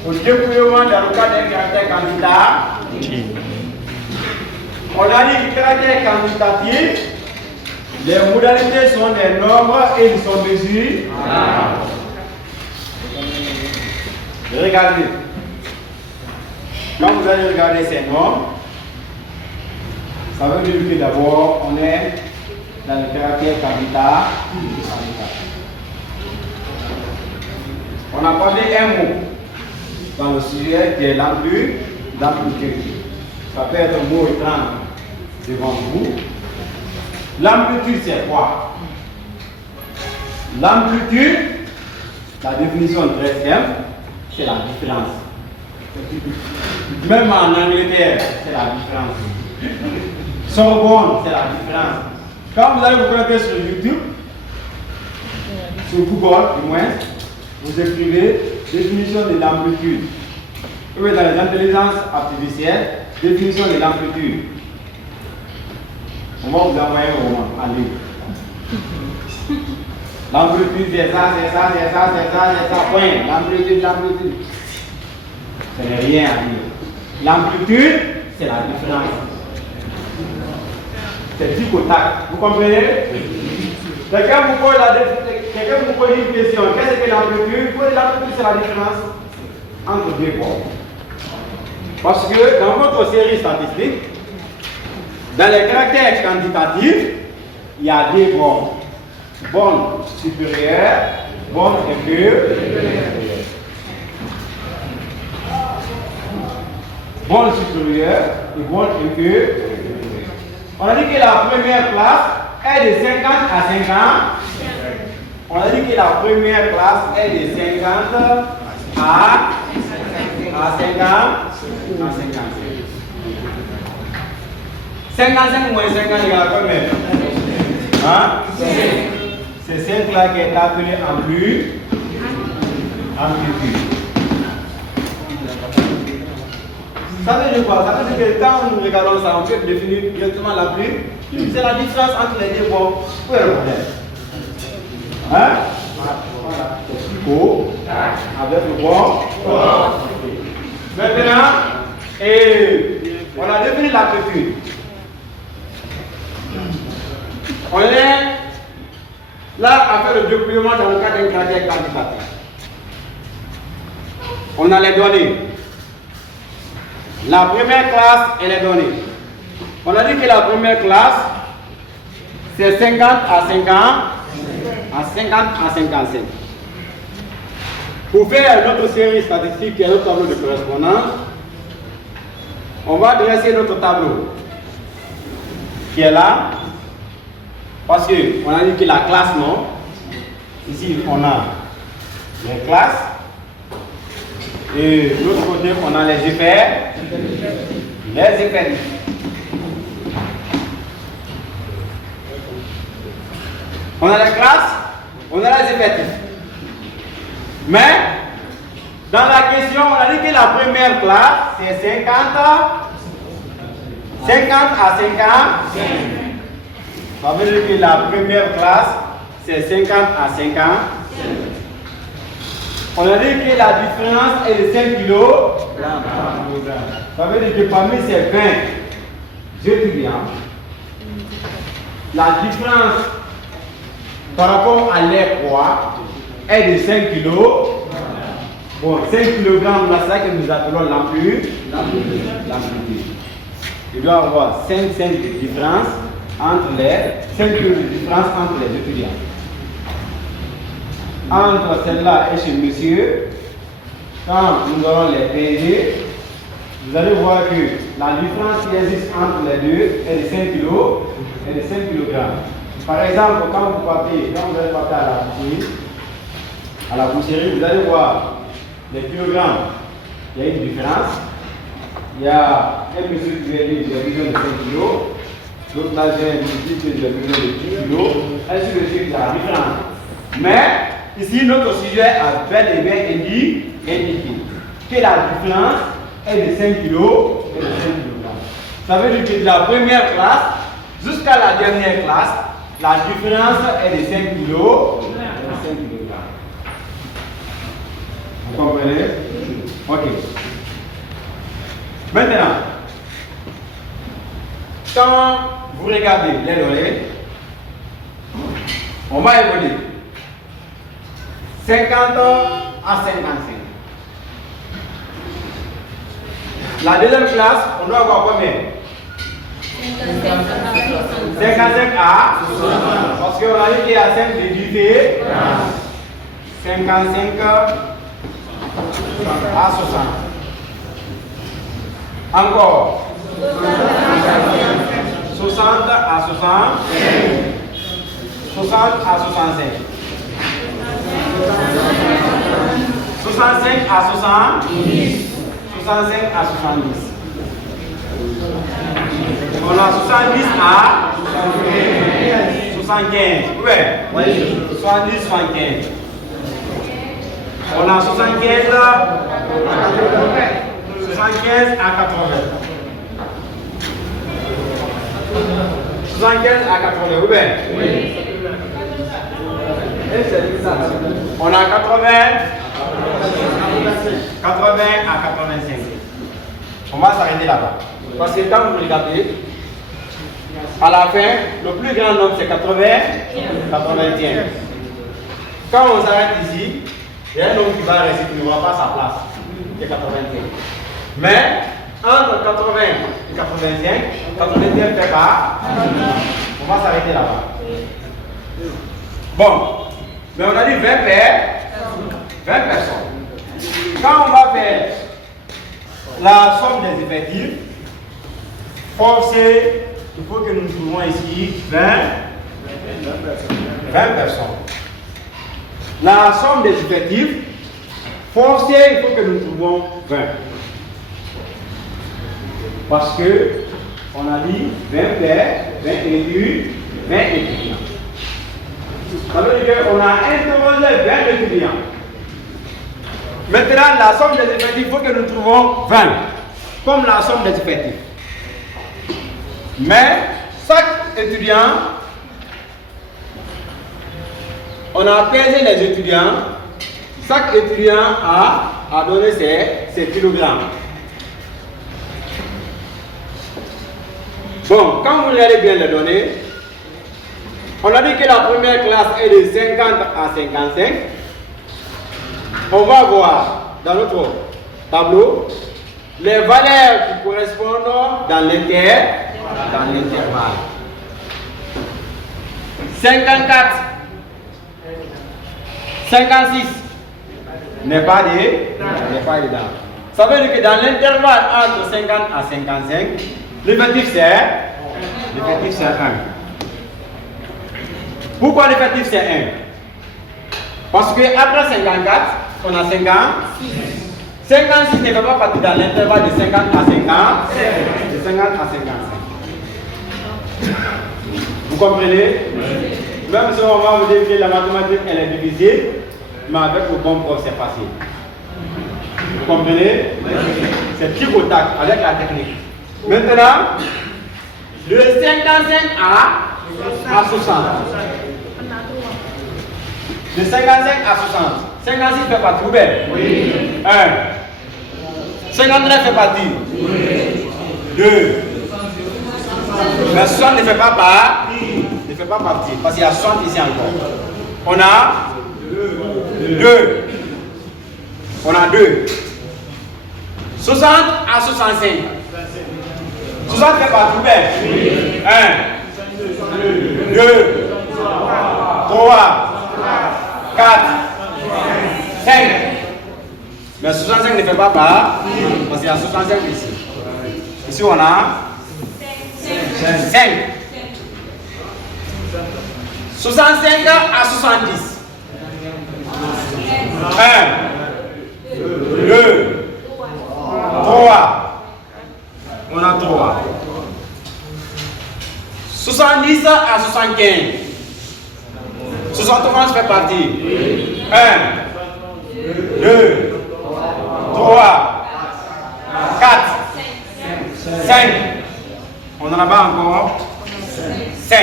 dans le cas d'un caractère candidat, on a dit que le caractère quantitatif, les modalités sont des nombres et ils sont mesurés. Regardez. Quand vous allez regarder ces nombres, ça veut dire que d'abord on est dans le caractère quantitatif. On a parlé un mot dans le sujet qui est l'amplitude. Ça peut être un mot étrange devant vous. L'amplitude, c'est quoi? L'amplitude, la définition très simple, c'est la différence. Même en Angleterre, c'est la différence. Sorbonne, c'est la différence. Quand vous allez vous connecter sur YouTube, sur Google du moins, vous écrivez définition de l'amplitude. Ou dans les intelligences artificielles, définition de l'amplitude. On va vous envoyer un roman en ligne. L'amplitude, c'est ça, point. L'amplitude. Ce n'est rien à dire. L'amplitude, c'est la différence. C'est du contact. Vous comprenez? Quelqu'un vous pose une question. Qu'est-ce que l'amplitude? L'amplitude, c'est la différence entre deux bords. Parce que dans votre série statistique, dans les caractères quantitatifs, il y a deux bornes. Borne supérieure, borne inférieure. Borne supérieure et borne inférieure. On a dit que la première classe est de 50 à 50. On a dit que la première classe est de 50 à 50. 55 moins 50 égale combien? Hein? C'est celle là qui est appelée amplitude. Ça veut dire quoi? Ça veut dire que quand nous regardons ça, on peut définir directement l'amplitude. C'est la différence entre les deux bords. Où est le problème? Hein? Voilà. C'est haut avec le bord. Maintenant, on a défini l'amplitude. On est là à faire le déploiement dans le cas d'un caractère quantitatif. On a les données. La première classe et les données. On a dit que la première classe, c'est 50 à 50, à 50 à 55. Pour faire notre série statistique qui est notre tableau de correspondance, on va dresser notre tableau qui est là. Parce qu'on a dit que la classe, non. Ici, on a les classes. Et de l'autre côté, on a les effets. Les effets. On a les classes, on a les effectifs. Mais, dans la question, on a dit que la première classe, c'est 50 à 50. Ça veut dire que la première classe, c'est 50 à 50. On a dit que la différence est de 5 kg. Ça veut dire que parmi ces 20 étudiants, la différence par rapport à leur poids est de 5 kg. Bon, 5 kg, c'est ça que nous appelons l'amplitude. Il doit y avoir 5 de différence entre les 5 kg de différence entre les étudiants. Entre celle-là et chez monsieur, quand nous allons les peser, vous allez voir que la différence qui existe entre les deux est de 5 kg et de 5 kg. Par exemple, quand vous allez partir à la boucherie, vous allez voir les kilogrammes. Il y a une différence. Il y a un monsieur qui vient dire j'ai besoin de 5 kg, l'autre là vient dire que j'ai besoin de 10 kg, ainsi de suite, il y a la différence. Mais ici, notre sujet a bel et bien indiqué que la différence est de 5 kg et de 5 kg. Ça veut dire que de la première classe jusqu'à la dernière classe, la différence est de 5 kg et de 5 kg. Vous comprenez? Ok. Maintenant, quand vous regardez les données, on va évoluer 50 à 55. La deuxième classe, on doit avoir combien? 55 à 60. Parce qu'on a dit qu'il y a 5 divisé 55 à 60. Encore 60 à 60. 60 à 65. 65 à 60. 65 à 70. On a 70 à 75. Oui. 70, 75. On a 75 à 80. 75 à 80. Oui. On a 80 à 85. On va s'arrêter là-bas. Parce que quand vous regardez, à la fin, le plus grand nombre c'est 80, 81. Quand on s'arrête ici, il y a un nombre qui va rester, qui n'aura pas sa place, qui est 81. Mais entre 80 et 85, 81 fait pas. On va s'arrêter là-bas. Bon, mais on a dit 20 personnes. Quand on va faire la somme des effectifs, forcé, il faut que nous trouvons ici 20 personnes. La somme des effectifs, forcé, il faut que nous trouvons 20. Parce que on a dit 20 pères, 20 élus, 20 étudiants. Ça veut dire qu'on a interrogé 20 étudiants. Maintenant, la somme des effectifs, il faut que nous trouvons 20, comme la somme des effectifs. Mais chaque étudiant, on a pesé les étudiants, chaque étudiant a donné ses kilogrammes. Bon, quand vous regardez bien les données, on a dit que la première classe est de 50 à 55. On va voir dans notre tableau les valeurs qui correspondent dans l'intervalle. 54, 56 n'est pas dedans. Ça veut dire que dans l'intervalle entre 50 à 55, l'effectif c'est 1. Pourquoi l'effectif c'est 1? Parce que après 54, on a 50. 56 ne fait pas partie dans l'intervalle de 50 à 50. De 50 à 55. Vous comprenez? Même si on va vous dire que la mathématique elle est divisée, mais avec le bon prof c'est facile. Vous comprenez? C'est tic au tac avec la technique. Maintenant, de 55 à 60. De 55 à 60. 56 fait partie, ou bien? Oui. 1. 59 fait partie? Oui. 2. Mais 60 ne fait pas partie. Ne fait pas partie. Parce qu'il y a 60 ici encore. On a 2. On a 2. 60 à 65. 60 fait partie, ou bien? Oui. 1. 2. 3. 4, 5. Mais 65 ne fait pas part, parce qu'il y a 65 ici. Ici on a 5. 65 à 70. 1, 2, 3. On a 3. 70 à 75. 71 fait partie. 1, 2, 3, 4, 5. On en a pas encore 5.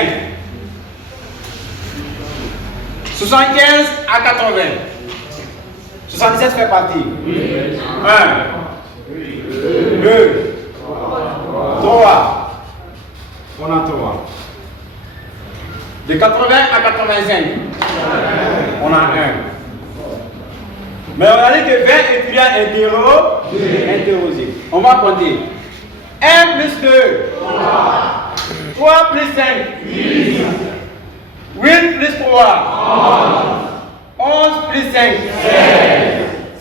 75 à 80. 77 fait partie. 1, 2, 3. On a 3. De 80 à 85. On a 1. Mais on a dit que 20 étudiants interrogés. On va compter. 1 plus 2. 3 plus 5. 8 plus 3. 11 plus 5.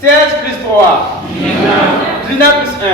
16 plus 3. 19 plus 1.